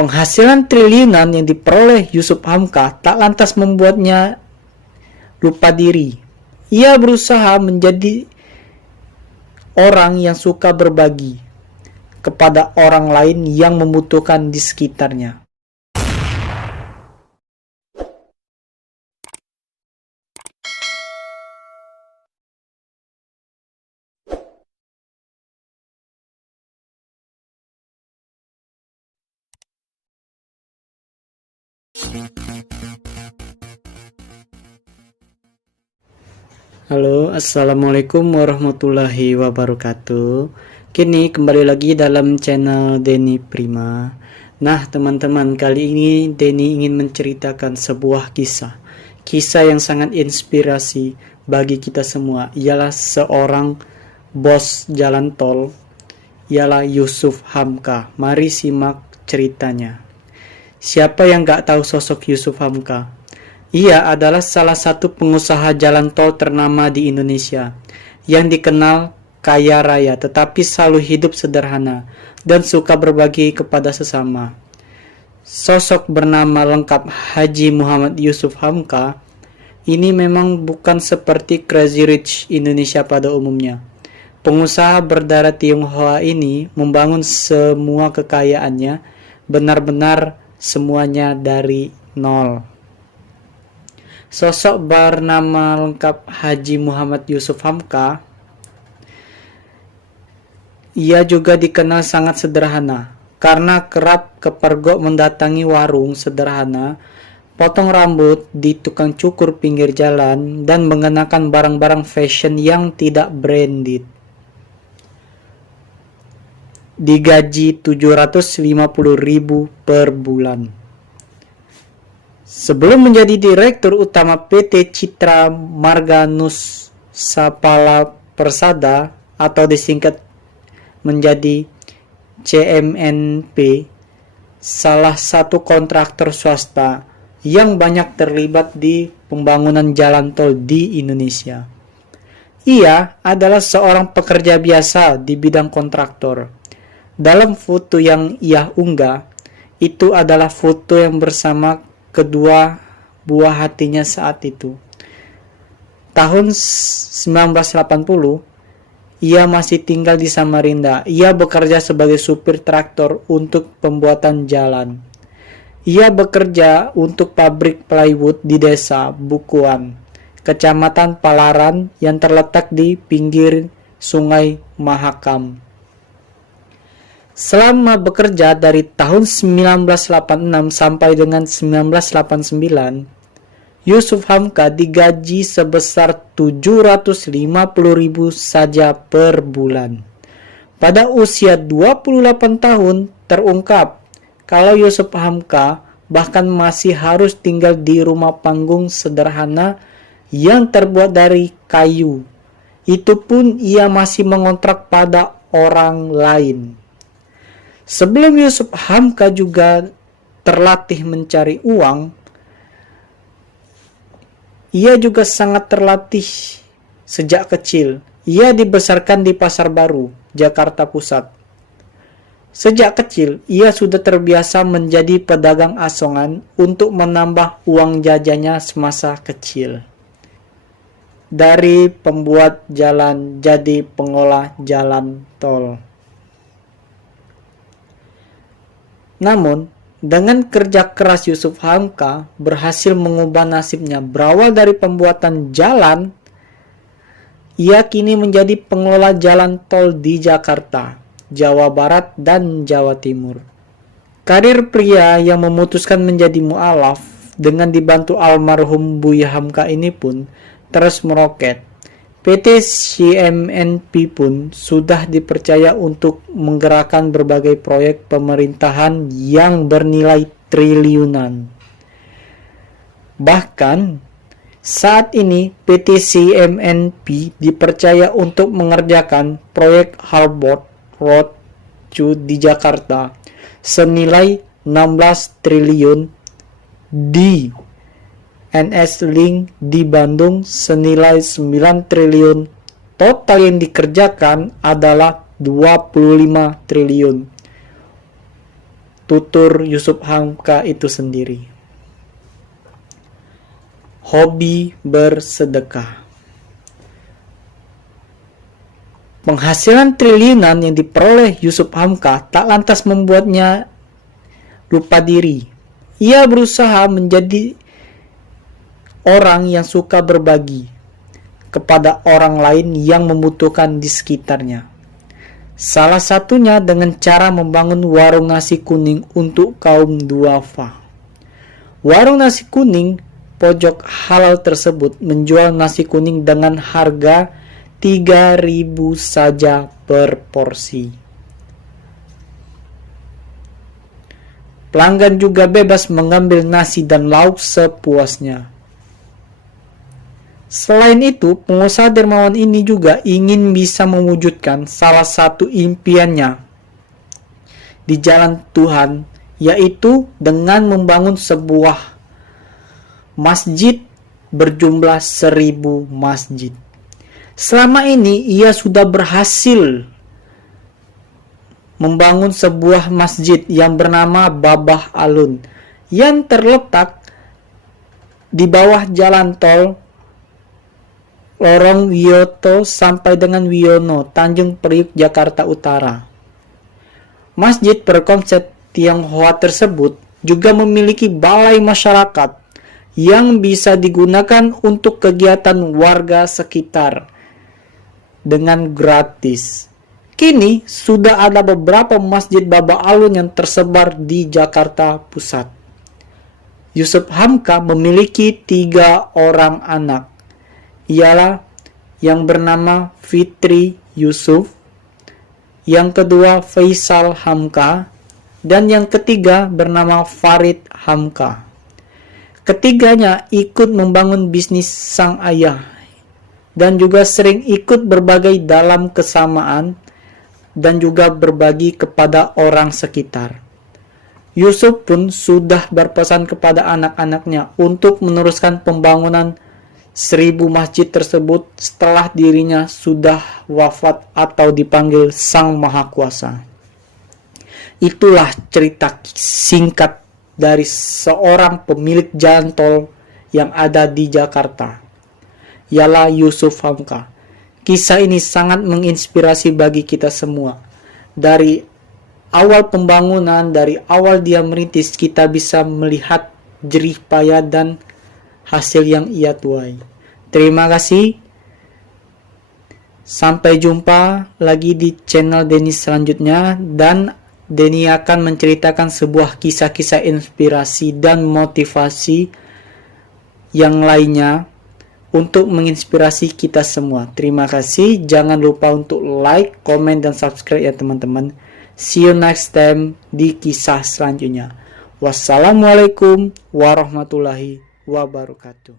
Penghasilan triliunan yang diperoleh Yusuf Hamka tak lantas membuatnya lupa diri. Ia berusaha menjadi orang yang suka berbagi kepada orang lain yang membutuhkan di sekitarnya. Halo, assalamualaikum warahmatullahi wabarakatuh. Kini kembali lagi dalam channel Denny Prima. Nah teman-teman, kali ini Denny ingin menceritakan sebuah kisah yang sangat inspirasi bagi kita semua. Ialah seorang bos jalan tol, ialah Yusuf Hamka. Mari simak ceritanya. Siapa yang gak tahu sosok Yusuf Hamka? Ia adalah salah satu pengusaha jalan tol ternama di Indonesia yang dikenal kaya raya tetapi selalu hidup sederhana dan suka berbagi kepada sesama. Sosok bernama lengkap Haji Muhammad Yusuf Hamka ini memang bukan seperti Crazy Rich Indonesia pada umumnya. Pengusaha berdarah Tionghoa ini membangun semua kekayaannya benar-benar semuanya dari nol. Sosok bernama lengkap Haji Muhammad Yusuf Hamka, ia juga dikenal sangat sederhana karena kerap kepergok mendatangi warung sederhana, potong rambut di tukang cukur pinggir jalan, dan mengenakan barang-barang fashion yang tidak branded. Digaji 750.000 per bulan. Sebelum menjadi Direktur Utama PT Citra Marga Nusapala Persada atau disingkat menjadi CMNP, salah satu kontraktor swasta yang banyak terlibat di pembangunan jalan tol di Indonesia. Ia adalah seorang pekerja biasa di bidang kontraktor. Dalam foto yang ia unggah, itu adalah foto yang bersama kedua buah hatinya saat itu. Tahun 1980, ia masih tinggal di Samarinda. Ia bekerja sebagai supir traktor untuk pembuatan jalan. Ia bekerja untuk pabrik plywood di desa Bukuan, Kecamatan Palaran yang terletak di pinggir Sungai Mahakam. Selama bekerja dari tahun 1986 sampai dengan 1989, Yusuf Hamka digaji sebesar 750.000 saja per bulan. Pada usia 28 tahun terungkap kalau Yusuf Hamka bahkan masih harus tinggal di rumah panggung sederhana yang terbuat dari kayu. Itu pun ia masih mengontrak pada orang lain. Sebelum Yusuf Hamka juga terlatih mencari uang, ia juga sangat terlatih sejak kecil. Ia dibesarkan di Pasar Baru, Jakarta Pusat. Sejak kecil, ia sudah terbiasa menjadi pedagang asongan untuk menambah uang jajannya semasa kecil. Dari pembuat jalan jadi pengolah jalan tol. Namun, dengan kerja keras Yusuf Hamka berhasil mengubah nasibnya. Berawal dari pembuatan jalan, ia kini menjadi pengelola jalan tol di Jakarta, Jawa Barat, dan Jawa Timur. Karir pria yang memutuskan menjadi mu'alaf dengan dibantu almarhum Buya Hamka ini pun terus meroket. PT CMNP pun sudah dipercaya untuk menggerakkan berbagai proyek pemerintahan yang bernilai triliunan. Bahkan, saat ini PT CMNP dipercaya untuk mengerjakan proyek Harbor Road 2 di Jakarta senilai 16 triliun, di NS Link di Bandung senilai 9 triliun. Total yang dikerjakan adalah 25 triliun. tutur Yusuf Hamka itu sendiri. Hobi bersedekah. Penghasilan triliunan yang diperoleh Yusuf Hamka tak lantas membuatnya lupa diri. Ia berusaha menjadi orang yang suka berbagi kepada orang lain yang membutuhkan di sekitarnya. Salah satunya dengan cara membangun warung nasi kuning untuk kaum duafa. Warung nasi kuning pojok halal tersebut menjual nasi kuning dengan harga 3.000 saja per porsi. Pelanggan juga bebas mengambil nasi dan lauk sepuasnya. Selain itu, pengusaha dermawan ini juga ingin bisa mewujudkan salah satu impiannya di jalan Tuhan, yaitu dengan membangun sebuah masjid berjumlah 1.000 masjid. Selama ini ia sudah berhasil membangun sebuah masjid yang bernama Babah Alun yang terletak di bawah jalan tol Lorong Wiyoto sampai dengan Wiono, Tanjung Priuk, Jakarta Utara. Masjid berkonsep Tionghoa tersebut juga memiliki balai masyarakat yang bisa digunakan untuk kegiatan warga sekitar dengan gratis. Kini sudah ada beberapa masjid Babah Alun yang tersebar di Jakarta Pusat. Yusuf Hamka memiliki 3 orang anak. Ialah yang bernama Fitri Yusuf, yang kedua Faisal Hamka, dan yang ketiga bernama Farid Hamka. Ketiganya ikut membangun bisnis sang ayah dan juga sering ikut berbagi dalam kesamaan dan juga berbagi kepada orang sekitar. Yusuf pun sudah berpesan kepada anak-anaknya untuk meneruskan pembangunan 1.000 masjid tersebut setelah dirinya sudah wafat atau dipanggil Sang Maha Kuasa. Itulah cerita singkat dari seorang pemilik jalan tol yang ada di Jakarta, ialah Yusuf Hamka. Kisah ini sangat menginspirasi bagi kita semua. Dari awal pembangunan, dari awal dia merintis, kita bisa melihat jerih payah dan hasil yang ia tuai. Terima kasih. Sampai jumpa lagi di channel Denny selanjutnya, dan Denny akan menceritakan sebuah kisah-kisah inspirasi dan motivasi yang lainnya untuk menginspirasi kita semua. Terima kasih. Jangan lupa untuk like, comment, dan subscribe ya teman-teman. See you next time di kisah selanjutnya. Wassalamualaikum warahmatullahi wabarakatuh.